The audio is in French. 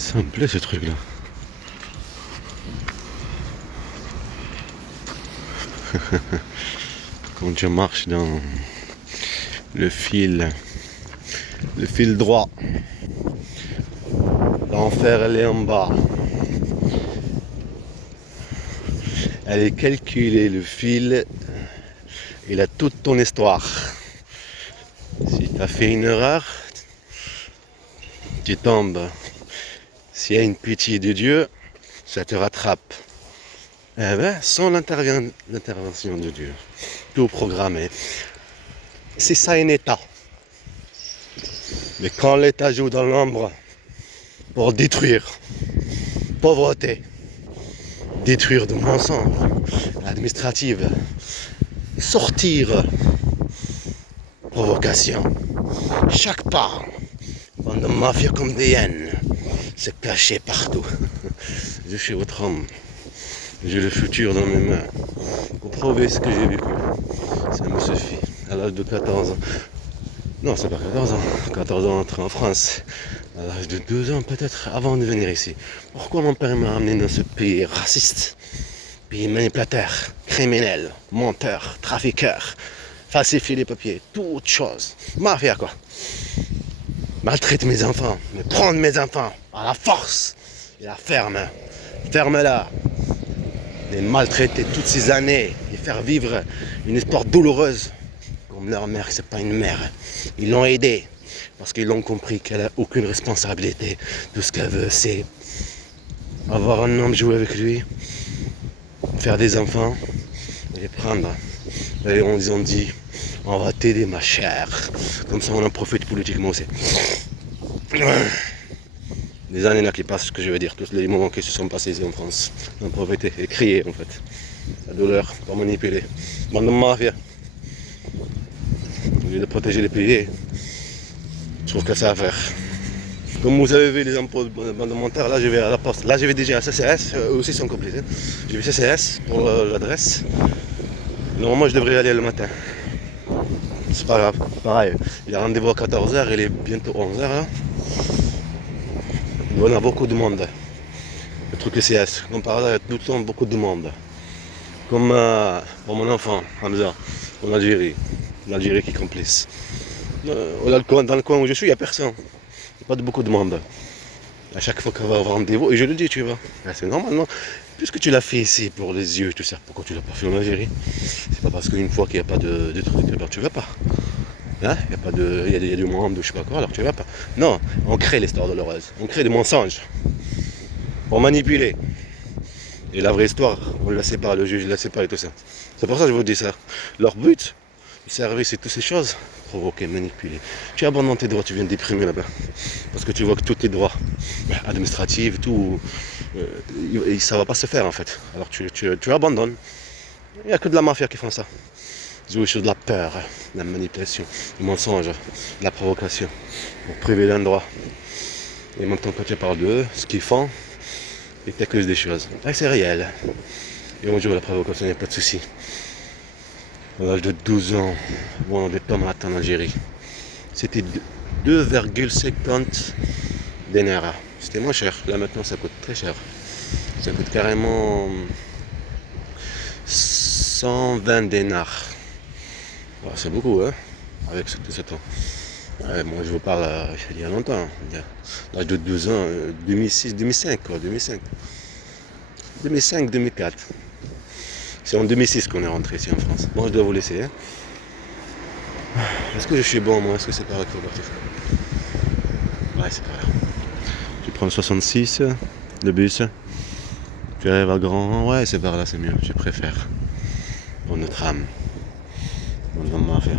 Ça me plaît ce truc là. Quand je marche dans le fil droit, l'enfer elle est en bas. Elle est calculée, le fil, il a toute ton histoire. Si tu as fait une erreur, tu tombes. S'il y a une pitié de Dieu, ça te rattrape. Eh ben, sans l'intervention de Dieu, tout programmé. C'est ça un état. Mais quand l'état joue dans l'ombre pour détruire, pauvreté, détruire de mensonges administratives, sortir, provocation, chaque pas, bande de mafia comme des hyènes, se cacher partout. Je suis votre homme. J'ai le futur dans mes mains. Pour prouver ce que j'ai vécu. Ça me suffit. À l'âge de 14 ans. Non, c'est pas 14 ans. 14 ans entré en France. À l'âge de 2 ans peut-être avant de venir ici. Pourquoi mon père m'a amené dans ce pays raciste, pays manipulateur, criminel, menteur, trafiqueur, falsifier les papiers, toute chose. Mafia quoi. Maltraite mes enfants, mais prendre mes enfants à la force et la ferme. Ferme-la. Les maltraiter toutes ces années, les faire vivre une histoire douloureuse. Comme leur mère, c'est pas une mère. Ils l'ont aidée parce qu'ils l'ont compris qu'elle a aucune responsabilité. Tout ce qu'elle veut, c'est avoir un homme, jouer avec lui, faire des enfants et les prendre. Et ils ont dit, on va t'aider ma chère. Comme ça on en profite politiquement aussi. Les années là qui passent, ce que je veux dire, tous les moments qui se sont passés ici en France, on a profité et crié en fait. La douleur, pour manipuler. Bande de mafia. Au lieu de protéger les pays, je trouve que ça à faire. Comme vous avez vu les impôts mandamentaires, là je vais à la poste. Là je vais déjà à CCS, eux aussi sont complices. Je vais CCS pour l'adresse. Normalement je devrais y aller le matin. C'est pas grave, pareil. Il a rendez-vous à 14h, il est bientôt 11h là. On a beaucoup de monde. Le truc CCS, comme par hasard, il y a tout le temps beaucoup de monde. Comme pour mon enfant, Hamza, en Algérie. L'Algérie qui est complice. Dans le coin où je suis, il n'y a personne. Il n'y a pas beaucoup de monde. À chaque fois qu'on va avoir rendez-vous, et je le dis, tu vois. C'est normal, non? Puisque tu l'as fait ici pour les yeux, tu sais pourquoi tu l'as pas fait en Algérie. C'est pas parce qu'une fois qu'il n'y a pas de truc, alors tu vas pas. Hein? Il y a du monde, je sais pas quoi, alors tu vas pas. Non, on crée l'histoire douloureuse. On crée des mensonges. Pour manipuler. Et la vraie histoire, on ne la sait pas, le juge ne la sait pas et tout ça. C'est pour ça que je vous dis ça. Leur but, le service et toutes ces choses, provoquer, manipuler. Tu abandonnes tes droits, tu viens de déprimer là-bas. Parce que tu vois que tous tes droits administratifs, tout, ça va pas se faire en fait. Alors tu abandonnes. Il n'y a que de la mafia qui font ça. Jouer sur de la peur, de la manipulation, du mensonge, de la provocation, pour priver d'un droit. Et maintenant quand tu parles d'eux, ce qu'ils font, ils t'accusent des choses. Ah, c'est réel. Et on joue à la provocation, il n'y a pas de souci. À l'âge de 12 ans, bon, des tomates en Algérie. C'était 2,50 dinars. C'était moins cher. Là maintenant ça coûte très cher. Ça coûte carrément 120 dinars. Oh, c'est beaucoup, hein, avec tout ce temps. Ouais, moi je vous parle il y a longtemps. À l'âge de 12 ans, 2006, 2005 quoi, 2005. 2005, 2004. C'est en 2006 qu'on est rentré ici en France. Bon, je dois vous laisser. Hein. Est-ce que je suis bon, moi? Est-ce que c'est pas vrai qu'il faut partir? Ouais, c'est pas grave. Tu prends le 66, le bus. Tu arrives à Grand. Ouais, c'est par là, c'est mieux. Je préfère. Pour notre âme. Bonne mafia.